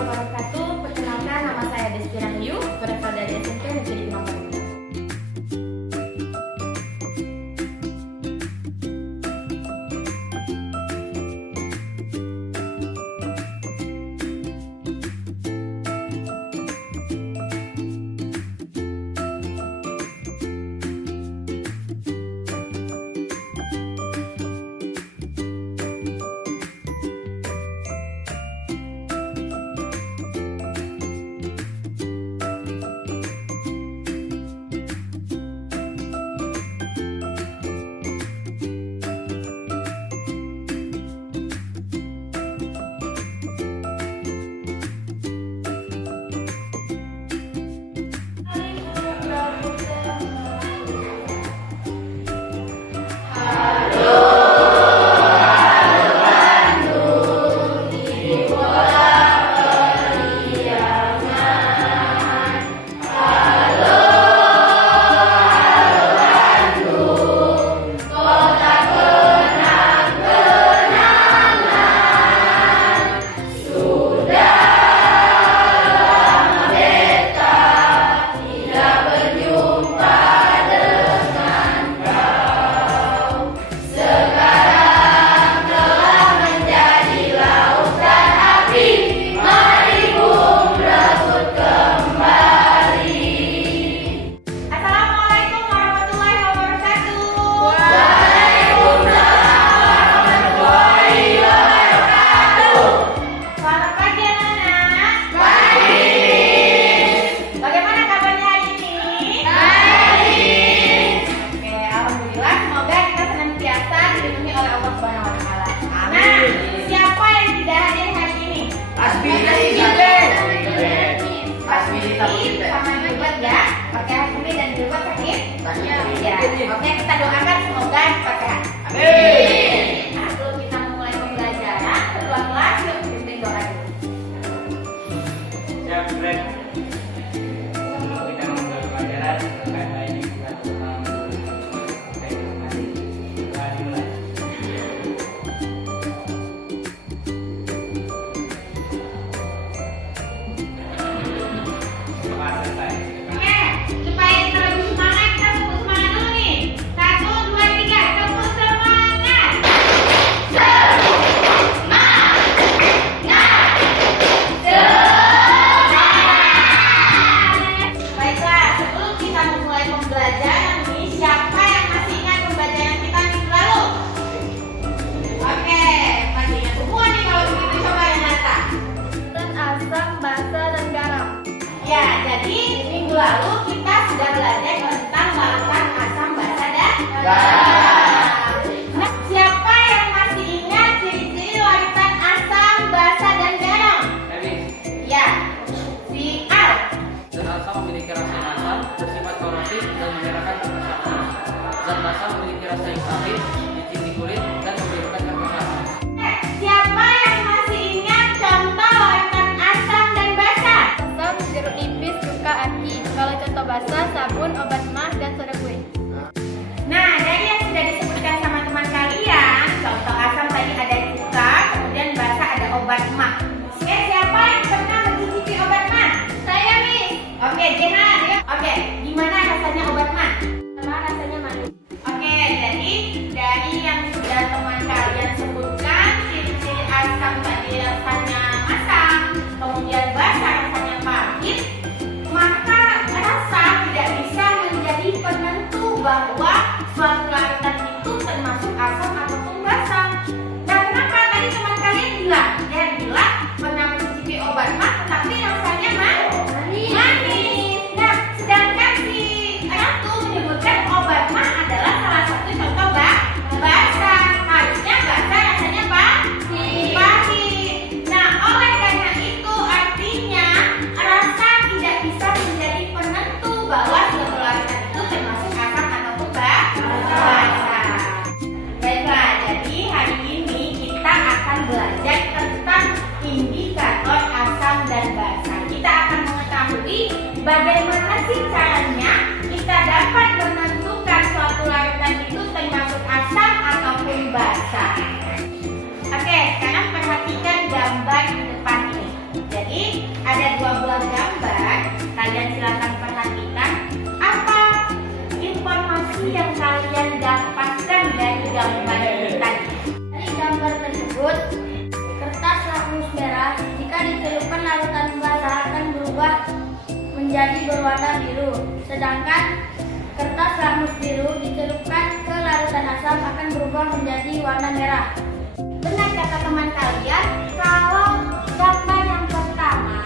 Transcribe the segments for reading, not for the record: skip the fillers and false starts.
wabarakatuh. Perkenalkan, nama saya Desti Rahyu, berasal dari SMP Negeri 5. Oke, kita doakan semoga cepat sehat. Amin. Nah, sebelum kita mulai pembelajaran, ketua kelas yuk pimpin doa dulu. Siap, Brek. Sebelum kita memulai pembelajaran, terkait ini kita tentang mari dimulai. Selesai. Supaya kita lebih semangat, kita tepuk semangat dulu nih. 1, 2, 3, tepuk semangat. Baiklah, sebelum kita memulai pembelajaran nih, siapa yang masih ingat pembelajaran kita minggu lalu? Oke, masih ingat semua nih kalau begitu, coba Renata. Dan asam, basa, dan garam. Ya, jadi minggu lalu kita sudah belajar tentang larutan asam, basa, dan garam. Nah, siapa yang masih ingat ciri-ciri larutan asam, basa, dan garam? Ya, si Al. Zat asam memiliki rasa yang asam, bersifat korosif dan menyerahkan kerusakan. Zat basa memiliki rasa yang pahit, licin di kulit dan menyebabkan kerusakan. Siapa yang masih ingat contoh larutan asam dan basa? Asam, jeruk nipis, cuka, aki. Kalau contoh basa, sabun, obat mah, dan soda kue. Nah, dari yang sudah disebutkan sama teman kalian, contoh asam tadi ada cuka, kemudian basa ada obat mah. Siapa yang pernah mencicipi obat mah? Saya, Miss. Oke, Jehan, ya. Oke, gimana rasanya obat mah? Sama rasanya manis. Oke, jadi dari yang sudah teman kalian sebutkan, ciri-ciri asam tadi rasanya asam, kemudian basa rasanya pahit, maka rasa tidak bisa menjadi penentu bahwa suatu larutan itu termasuk asam ataupun basa. Nah, kenapa tadi teman kalian bilang? Dia bilang pernah mencicipi obat mah, tetapi rasanya manis. Nah, sedangkan si Ratu menyebutkan obat mah adalah salah satu contoh basa. Harusnya basa rasanya pahit. Nah, oleh karena itu artinya rasa tidak bisa menjadi penentu bahwa suatu larutan itu termasuk asam ataupun basa. Baiklah, jadi hari ini kita akan belajar tentang indikator asam dan basa. Kita akan mengetahui bagaimana sih caranya kita dapat menentukan suatu larutan itu termasuk asam ataupun basa. Oke, sekarang perhatikan gambar di depan ini. Jadi dicelupkan larutan basah akan berubah menjadi berwarna biru. Sedangkan kertas lakmus biru dicelupkan ke larutan asam akan berubah menjadi warna merah. Benar kata teman kalian, kalau gambar yang pertama,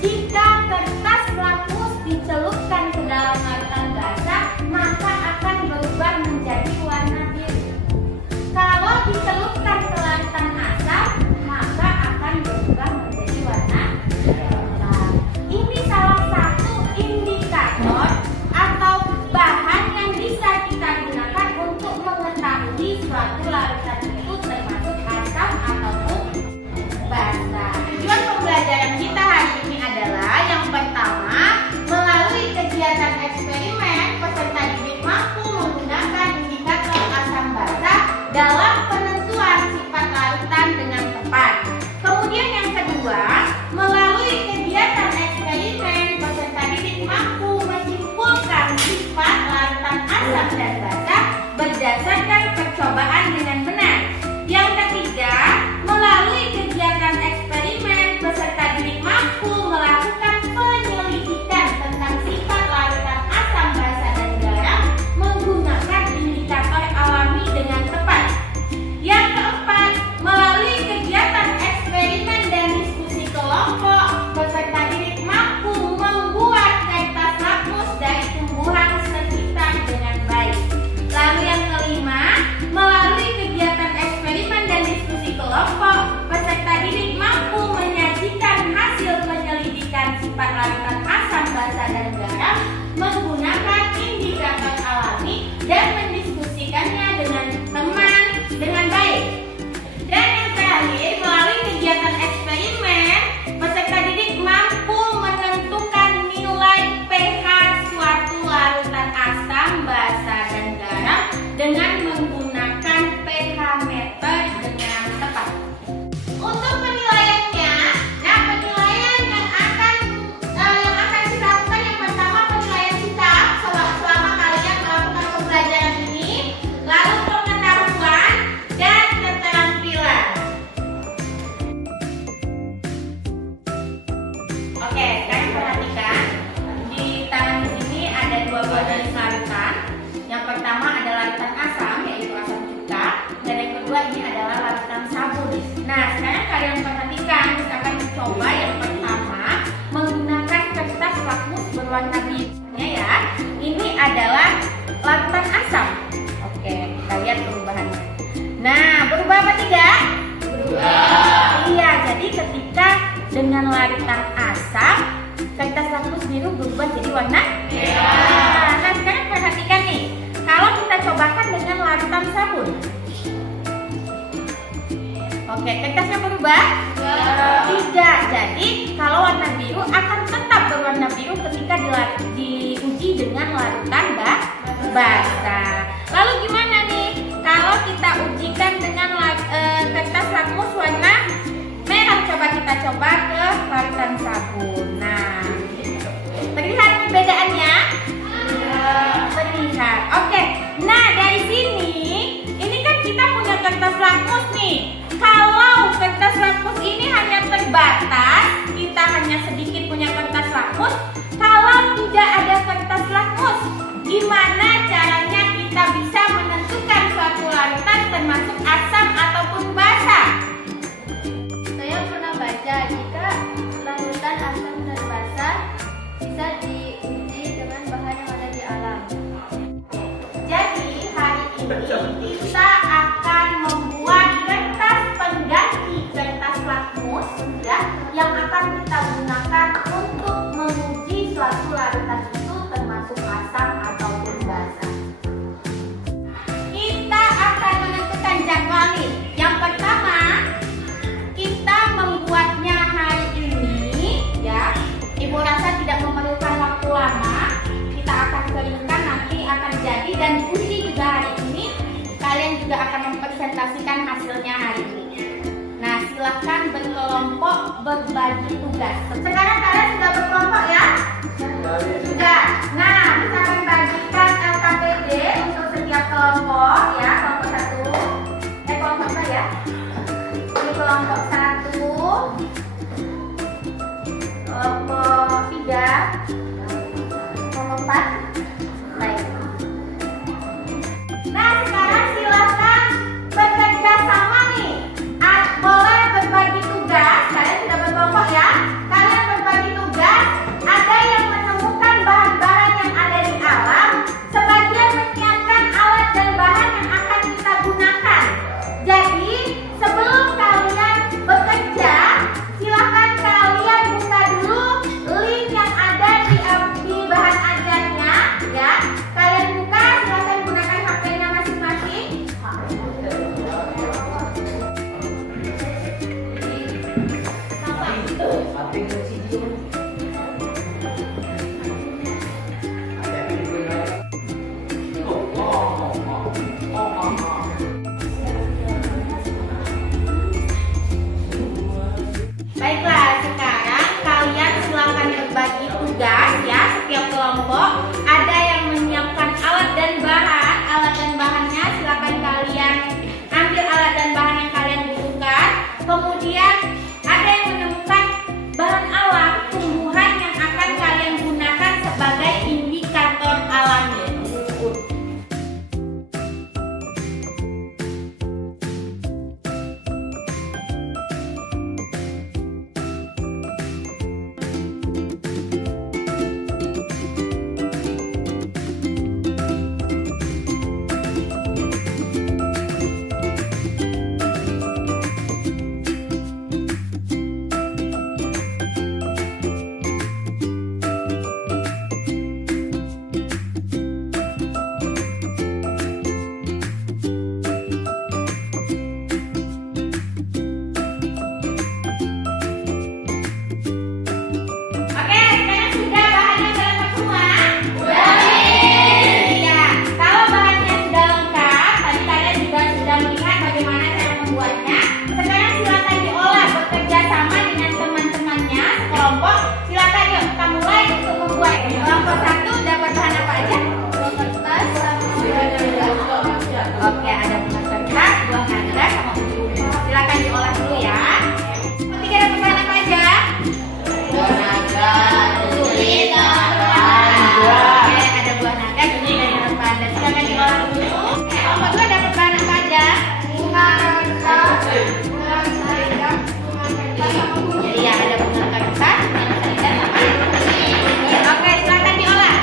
jika kertas lakmus dicelupkan ke dalam larutan basah, maka akan berubah menjadi warna biru. Kalau dicelupkan ke larutan asam, maka akan berubah menjadi warna merah. Ini salah satu indikator atau bahan yang bisa kita gunakan untuk mengetahui suatu larutan itu termasuk asam ataupun basa. Tujuan pembelajaran kita hari ini adalah yang pertama, melalui kegiatan eksperimen, peserta didik mampu menggunakan indikator asam basa dalam penentuan sifat larutan dengan tepat. Kemudian yang kedua, melalui kegiatan eksperimen, peserta didik mampu menyimpulkan sifat larutan asam dan basa berdasarkan percobaan dengan benar. Yang ketiga, melalui kegiatan eksperimen, peserta didik mampu melakukan penyelidikan tentang sifat larutan asam basa dan garam menggunakan indikator alami dengan tepat. Yang keempat, melalui kegiatan eksperimen dan diskusi kelompok, peserta didik mampu membuat kertas lakmus dari tumbuhan sekitar dengan baik. Lalu yang kelima, melalui kegiatan eksperimen dan diskusi kelompok, peserta didik mampu menyajikan hasil penyelidikan sifat larutan asam basa dan garam menggunakan indikator alami dan mendiskusikannya dengan teman dengan baik. Dan yang terakhir, melalui kegiatan eksperimen, peserta didik mampu menentukan nilai pH suatu larutan asam, basa, dan garam dengan menggunakan pH meter dengan tepat. Untuk penilaiannya, nah penilaian yang akan dilakukan yang pertama penilaian kita selama kalian melakukan pembelajaran ini, lalu pengetahuan dan keterampilan. Oke, sekarang perhatikan di tangan di sini ada dua buah jenis larutan. Yang pertama adalah larutan asam, yaitu asam cuka, dan yang kedua ini adalah larutan sabun. Nah, sekarang kalian perhatikan, kita akan mencoba yang pertama menggunakan kertas lakmus berwarna birunya ya. Ini adalah larutan asam. Oke, kita lihat perubahannya. Nah, berubah apa tidak? Berubah. Iya, jadi ketika dengan larutan asam, kertas lakmus biru berubah jadi warna merah. Nah, sekarang perhatikan nih, kalau kita cobakan dengan larutan sabun. Oke, kertasnya berubah? Tidak. Jadi, kalau warna biru akan tetap berwarna biru ketika diuji dengan larutan basa. Lalu gimana nih? Kalau kita ujikan dengan kertas lakmus warna merah, kita coba ke larutan sabun. Nah, terlihat perbedaannya? Terlihat. Oke. Nah, dari sini, ini kan kita punya kertas lakmus nih. Kalau kertas lakmus ini hanya terbatas, kita hanya sedikit punya kertas lakmus. Kalau tidak ada kertas lakmus, gimana caranya kita bisa menentukan suatu larutan termasuk asam ataupun basa? Saya pernah baca jika larutan asam dan basa bisa diuji dengan bahan yang ada di alam. Jadi hari ini kita akan membuat kertas pengganti kertas lakmus ya, yang akan kita gunakan untuk menguji suatu larutan itu termasuk asam ataupun basa. Kita akan menentukan jadwal nih. Yang pertama, kita membuatnya hari ini ya. Ibu rasa tidak memerlukan waktu lama. Kita akan keringkan, nanti akan jadi dan uji juga hari ini. Kalian juga akan mempresentasikan hasilnya hari ini. Nah, silahkan berkelompok berbagi tugas. Sekarang kalian sudah berkelompok ya? Sudah. Nah, kita akan bagikan LKPD untuk setiap kelompok ya. Kelompok 1. Kelompok apa ya? Ini kelompok 1. tempat lain. Nah, sekarang silakan bekerja sama nih. Boleh berbagi tugas. Kalian sudah berkelompok ya. Kalian berbagi tugas. Ada yang menemukan bahan-bahan yang ada di alam. Sebagian menyiapkan alat dan bahan yang akan kita gunakan. Jadi, sebelum kalian bekerja, silakan kalian buka dulu link yang ada di bahan ajarnya, ya. Kalian buka, silakan gunakan HP-nya masing-masing. Baiklah, sekarang kalian silakan berbagi tugas ya, setiap kelompok. Ada yang menyiapkan alat dan bahannya silakan kalian ambil alat dan bahan yang kalian butuhkan. Kemudian ada yang menemukan bahan alam, tumbuhan yang akan kalian gunakan sebagai indikator alamnya. Oke, sekarang sudah bahannya sudah lengkap semua? Iya. Kalau bahannya sudah lengkap, tadi kalian juga sudah melihat bagaimana cara membuatnya. Sekarang silakan diolah bekerja sama dengan teman-temannya sekelompok. Silakan yuk kita mulai untuk membuat. Kelompok 1 dapat bahan apa aja? Buah kertas sama buah naga. Oke, ada buah kertas, buah naga, sama ubi. Silakan diolah dulu ya. Kelompok 3 dapat bahan apa aja? Buah naga, kulit, Oke, ada buah naga, kunyit, dan daun pandan. Silakan diolah dulu. Kelompok 2 dapat bahan apa aja? Iya, ada bunga kertas, bunga selada, sama kunyit. Oke, silakan diolah.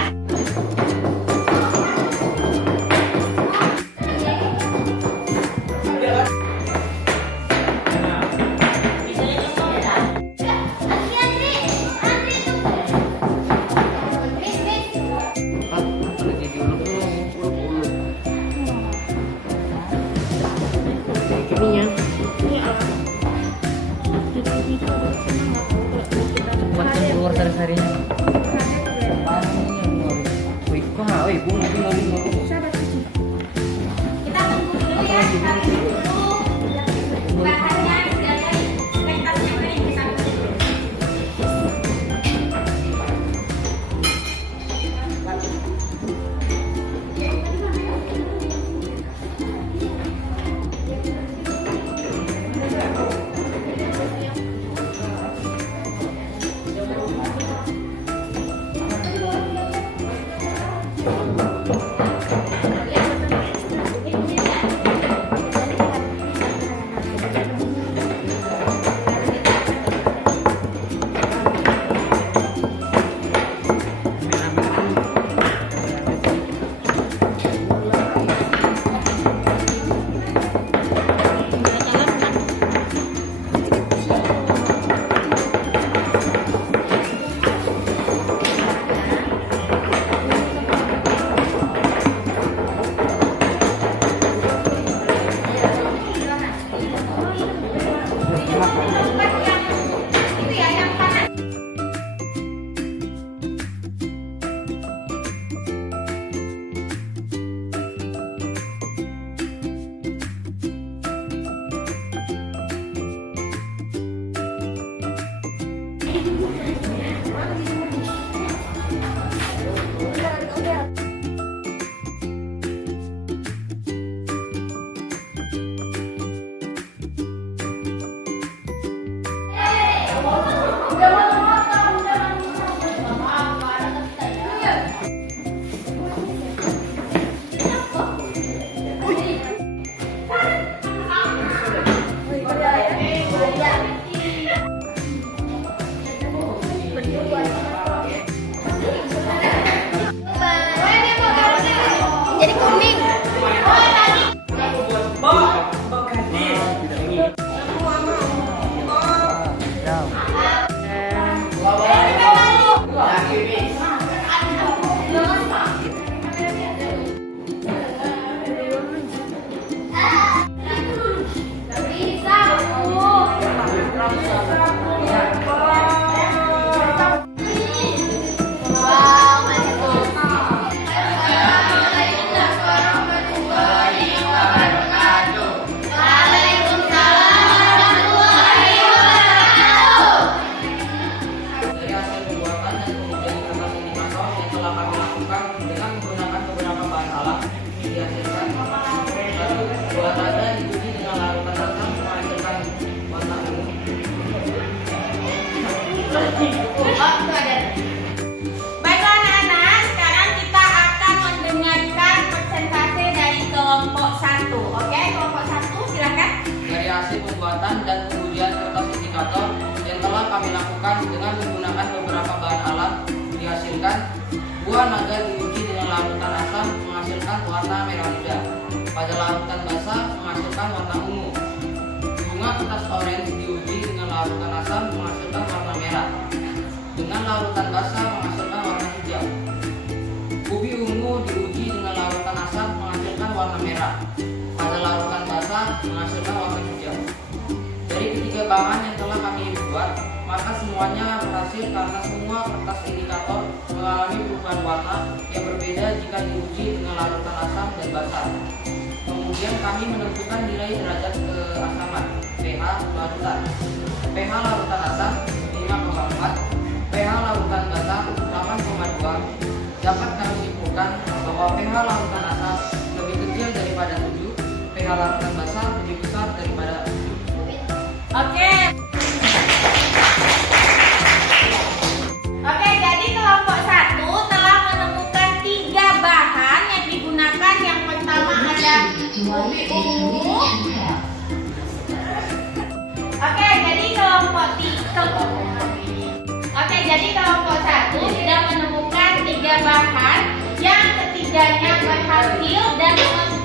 Buat keluar sari-sarinya. Wih, bunga. Kita tunggu dulu ya, kita tunggu dulu bahannya sudah dari kertasnya kering kita tunggu. ditentukan dengan menggunakan beberapa bahan alam dihasilkan. Buah naga diuji dengan larutan asam menghasilkan warna merah muda. Pada larutan basah menghasilkan warna ungu. Bunga kertas orange diuji dengan larutan asam menghasilkan warna merah. Dengan larutan basah menghasilkan warna hijau. Ubi ungu diuji dengan larutan asam menghasilkan warna merah. Pada larutan basah menghasilkan warna hijau. Dari ketiga bahan yang telah kami buat, maka semuanya berhasil karena semua kertas indikator mengalami perubahan warna yang berbeda jika diuji dengan larutan asam dan basah. Kemudian kami menentukan nilai derajat keasaman pH larutan. pH larutan asam 5,4, pH larutan basah 8,2. Dapat kami simpulkan bahwa pH larutan asam lebih kecil daripada 7, pH larutan basah lebih besar daripada 7. Oke. Oke, jadi kelompok 1 telah menemukan 3 bahan yang digunakan. Yang pertama ada ubi ungu. Oke, jadi kelompok 1 sudah menemukan 3 bahan yang ketiganya berhasil dan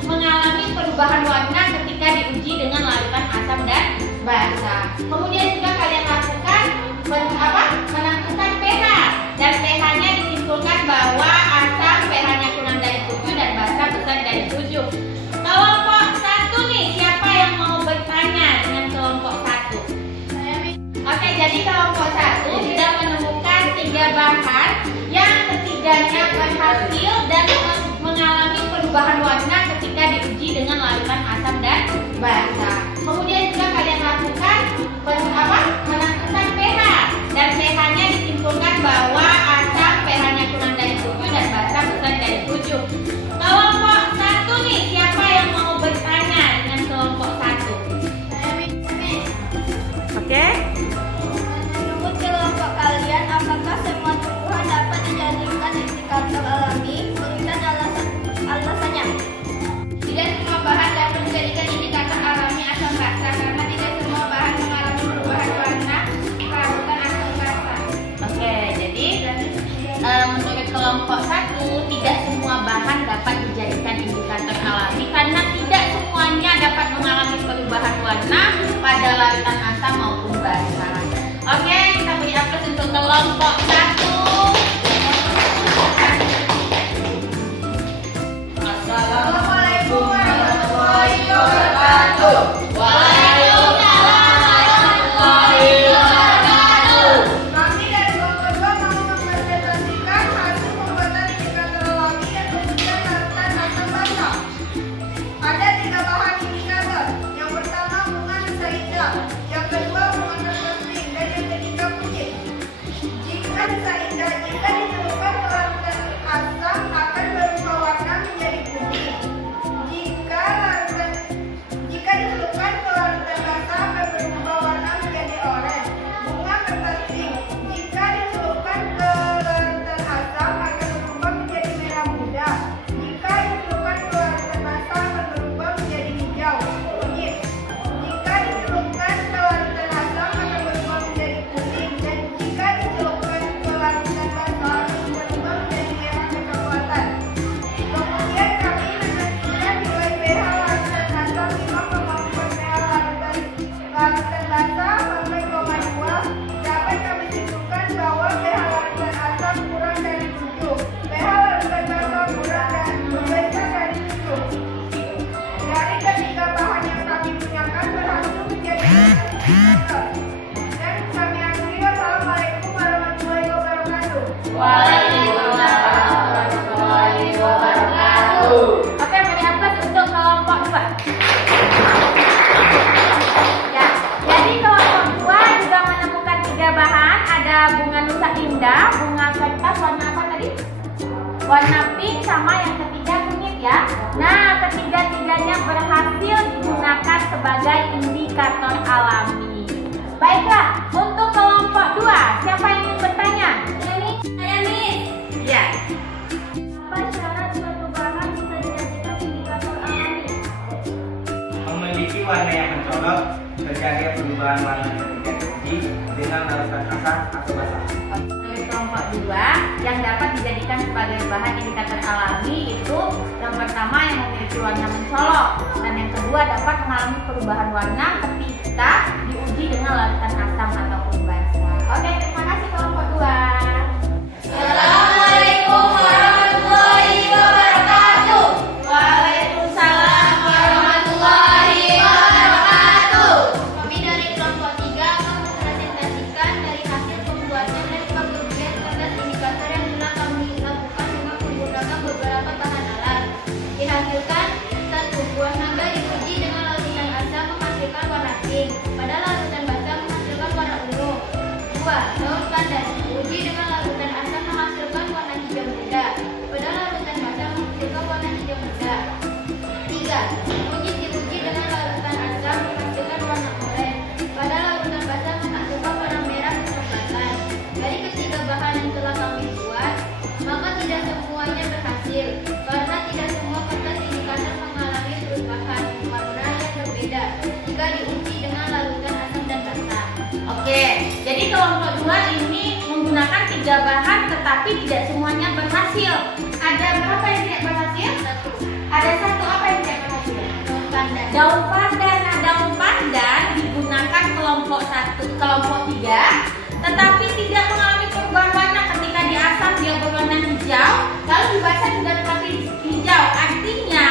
mengalami perubahan warna ketika diuji dengan larutan asam dan basah. Kemudian juga kalian lakukan menentukan pH, dan pH-nya disimpulkan bahwa asam pH-nya kurang dari 7 dan basah besar dari 7. Kelompok 1 nih, siapa yang mau bertanya dengan kelompok 1? Oke, jadi kelompok 1 sudah menemukan 3 bahan yang ketiganya berhasil dan mengalami perubahan warna ketika diuji dengan larutan asam dan basah. Kemudian juga kalian lakukan menentukan pH, dan pH-nya disimpulkan bahwa asam pH-nya kurang dari 7 dan basah besar dari 7. Kelompok 1 nih, siapa yang mau bertanya dengan kelompok 1? Oke. Menurut kelompok kalian, apakah semua tumbuhan dapat dijadikan indikator alami? Berikan alasannya. Tidak semua bahan dapat dijadikan indikator alami asam basah karena tidak semua bahan mengalami perubahan warna larutan asam basah. Oke, jadi menurut kelompok 1 tidak semua bahan dapat dijadikan indikator alami karena tidak semuanya dapat mengalami perubahan warna pada larutan asam maupun basah. Oke, kita beri aplaus untuk kelompok 1. Assalamualaikum warahmatullahi wabarakatuh. Waalaikumsalam warahmatullahi wabarakatuh. Kami dari kelompok 2 mau mempresentasikan hasil pembuatan indikator alami yang menggunakan larutan asam basah. Ada 3 bahan indikator. Yang pertama bunga nusa indah, yang kedua bunga terpesing, dan yang ketiga kunyit. Jika nusa indah dicelupkan ke larutan asam akan berubah warna menjadi kuning. Jika dicelupkan ke larutan basah akan berubah warna menjadi oranye. Bunga kertas pink. Jika dicelupkan ke larutan asam akan berubah menjadi merah muda. Jika dicelupkan ke larutan basah akan berubah menjadi hijau. Kunyit. Jika dicelupkan ke larutan asam akan berubah menjadi kuning, dan jika dicelupkan ke larutan basah akan berubah menjadi merah kecoklatan. Kemudian kami menentukan nilai pH larutan asam 5,4, pH larutan basah sampai 0,2. Dapat kami simpulkan bahwa pH larutan asam kurang dari 7, pH larutan basah kurang dan besar dari 7. Dari ketiga bahan yang kami gunakan berhasil menjadi indikator. Dan kami akhiri, wassalamualaikum warahmatullahi wabarakatuh. Waalaikumsalam warahmatullahi wabarakatuh. Oke, beri aplaus untuk kelompok 2. Ya, jadi kelompok 2 juga menemukan 3 bahan. Ada bunga nusa indah, bunga kertas warna apa tadi? Warna pink, sama yang ketiga kunyit ya. Nah, ketiga-tiganya berhasil digunakan sebagai indikator alami. Baiklah, untuk kelompok 2, siapa yang ingin bertanya? Saya Miss. Ya. Apa syarat suatu bahan bisa dijadikan indikator alami? Memiliki warna yang mencolok, terjadi perubahan warna ketika diuji dengan larutan asam atau basa. Menurut kelompok 2 yang dapat dijadikan sebagai bahan indikator alami itu yang pertama yang memiliki warna mencolok dan yang kedua dapat mengalami perubahan warna ketika diuji dengan larutan asam ataupun basa. Oke, terima kasih kelompok 2. Assalamualaikum warahmatullahi wabarakatuh. Waalaikumsalam warahmatullahi wabarakatuh. Kami dari kelompok 3 akan mempresentasikan dari hasil pembuatan dan pemberian kertas indikator yang telah kami lakukan dengan menggunakan beberapa bahan alat. Dihasilkan 1. Buah naga diuji dengan larutan asam menghasilkan warna pink, pada larutan basa menghasilkan warna ungu. 2. Daun pandan diuji dengan larutan asam menghasilkan warna hijau muda, pada larutan basa menghasilkan warna hijau muda. 3. Kunyit diuji dengan larutan asam menghasilkan warna oranye, pada larutan basa menghasilkan warna merah kecoklatan. Dari ketiga bahan yang telah kami buat, maka tidak semuanya berhasil, karena tidak semua kertas indikator mengalami perubahan warna yang berbeda jika diuji dengan larutan asam dan basa. Oke, jadi kelompok 2 ini menggunakan 3 bahan tetapi tidak semuanya berhasil. Ada berapa yang tidak berhasil? 1. Ada 1 apa yang tidak berhasil? Daun pandan. Daun pandan. Nah, daun pandan digunakan kelompok 3 tetapi tidak mengalami perubahan warna. Ketika diasam dia berwarna hijau, lalu dibasa juga seperti hijau. Artinya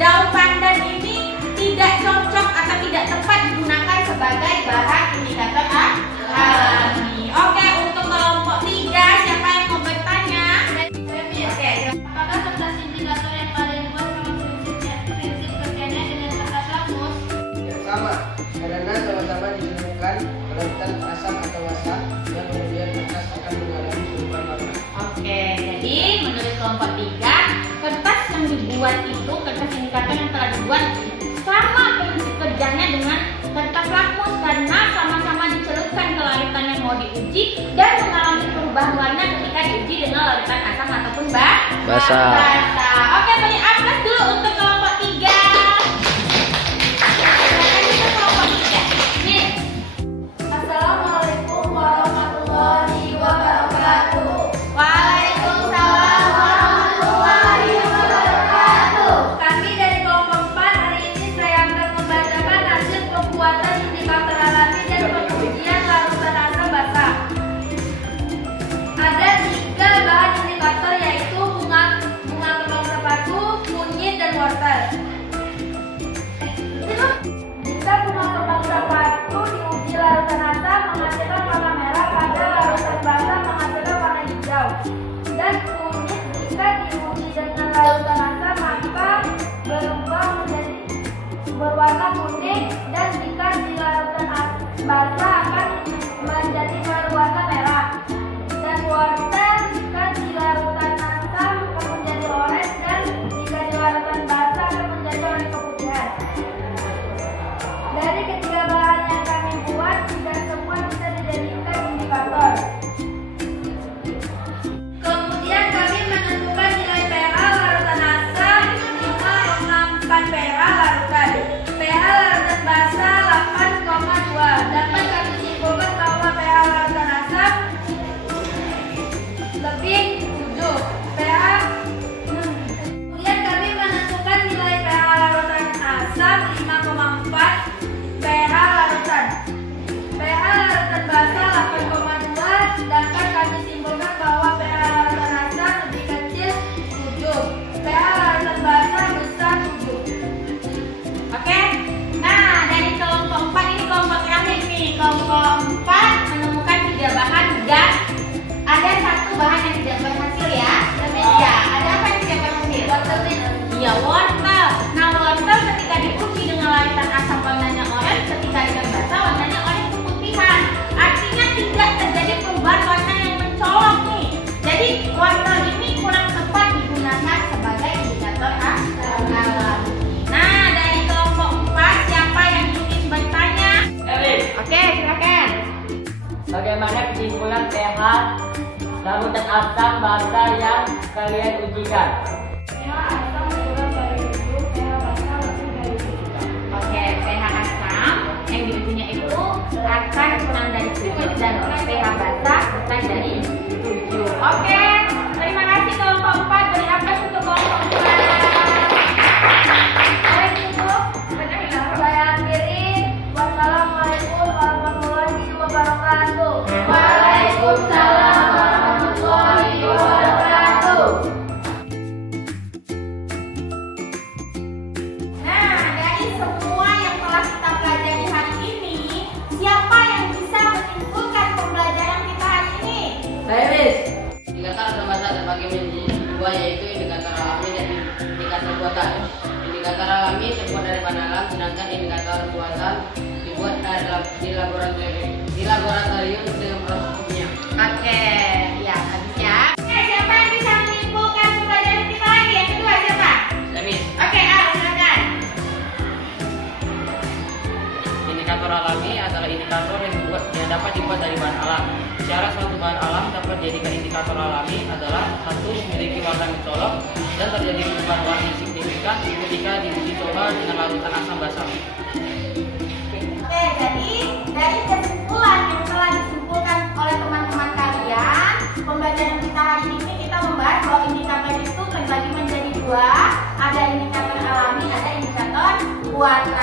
daun pandan ini tidak cocok atau tidak tepat digunakan sebagai bahan indikator alami. Oke, untuk kelompok 3 siapa yang mau bertanya? Oke, Apakah kertas indikator yang kalian buat sama prinsip kerjanya dengan kertas lakmus? Ya, sama, karena sama-sama ditemukan larutan asam atau basa dan kemudian kertas akan mengalami perubahan warna. Oke, jadi menurut kelompok 3 kertas yang dibuat itu, kertas indikator yang telah dibuat sama prinsip kerjanya dengan kertas lakmus karena sama-sama dicelupkan ke larutan yang mau diuji dan mengalami perubahan warna ketika diuji dengan larutan asam ataupun Basa. Oke, beri aplaus dulu untuk kelompok 3. Silakan juga kelompok 3. Nih, Assalamualaikum warahmatullahi wabarakatuh. Waalaikumsalam warahmatullahi wabarakatuh. Kami dari kelompok 4 hari ini saya akan membacakan hasil pembuatan indikator alami dan pengujian larutan asam basa. Ada 3 bahan indikator yaitu bunga kembang sepatu, kunyit, dan wortel. Jika bunga kembang sepatu diuji larutan asam menghasilkan warna merah, pada larutan basa menghasilkan warna hijau. Dan kunyit jika diuji dengan larutan asam maka berubah menjadi berwarna kuning, dan jika di larutan basa akan menjadi berwarna merah. Dan wortel jika di larutan asam akan menjadi oranye, dan jika di larutan basa akan menjadi oranye keputihan. Dari ketiga bahan yang kami buat, tidak semua bisa dijadikan indikator. Kemudian kami menentukan nilai pH larutan asam 5,4 pH larutan. pH larutan basa 8,2. Dapat kami simpulkan bahwa pH larutan asam lebih 7. Kemudian kami menentukan nilai pH larutan asam 5,4 pH larutan. pH larutan basa 8,2. Dapat kami simpulkan bahwa pH larutan asam lebih kecil 7. pH larutan basa besar 7. Oke. Nah, dari kelompok 4 ini kelompok terakhir nih. Kelompok 4 menemukan 3 bahan dan ada 1 bahan yang tidak berhasil ya. Ya, ada apa yang tidak berhasil? Wortel. Iya, wortel. Nah, wortel ketika diuji dengan larutan asam warnanya oranye, ketika dengan basa warnanya oranye keputihan. Artinya tidak terjadi perubahan warna yang mencolok nih. Jadi wortel ini kurang tepat digunakan sebagai indikator alami. Nah, dari kelompok 4 siapa yang ingin bertanya? Oke, silakan. Bagaimana kesimpulan pH larutan asam basa yang kalian ujikan? pH asam kurang dari 7, pH basa lebih dari 7. Oke, pH asam yang diujinya itu rata menggunakan penggunaan dari fluid dan pH basah bukan dari tujuh. Oke, terima kasih kelompok 4. Beri aplaus untuk kelompok 4. Baik, cukup. Saya akhiri. Wassalamualaikum warahmatullahi wabarakatuh. Waalaikumsalam warahmatullahi wabarakatuh. Nah, dari semua yang telah kita pelajari hari ini, siapa yang bisa menyimpulkan pembelajaran kita hari ini? Saya Miss. Indikator asam basa terbagi menjadi dua, yaitu indikator alami dan indikator buatan. Indikator alami terbuat dari bahan alam, sedangkan indikator buatan dibuat di laboratorium dengan proses kimia. Oke, ya habis ya. Oke, siapa yang bisa menyimpulkan pembelajaran kita lagi? Yang kedua siapa? Saya Miss. Oke, silakan. Indikator alami adalah indikator yang dapat dibuat dari bahan alam. Syarat suatu bahan alam dapat dijadikan indikator alami adalah: satu, memiliki warna mencolok dan terjadi perubahan warna yang signifikan ketika diuji coba dengan larutan asam basa. Oke, jadi dari kesimpulan yang telah disimpulkan oleh teman-teman kalian, pembelajaran kita hari ini kita membahas bahwa indikator itu terbagi menjadi dua, ada indikator alami, ada indikator buatan.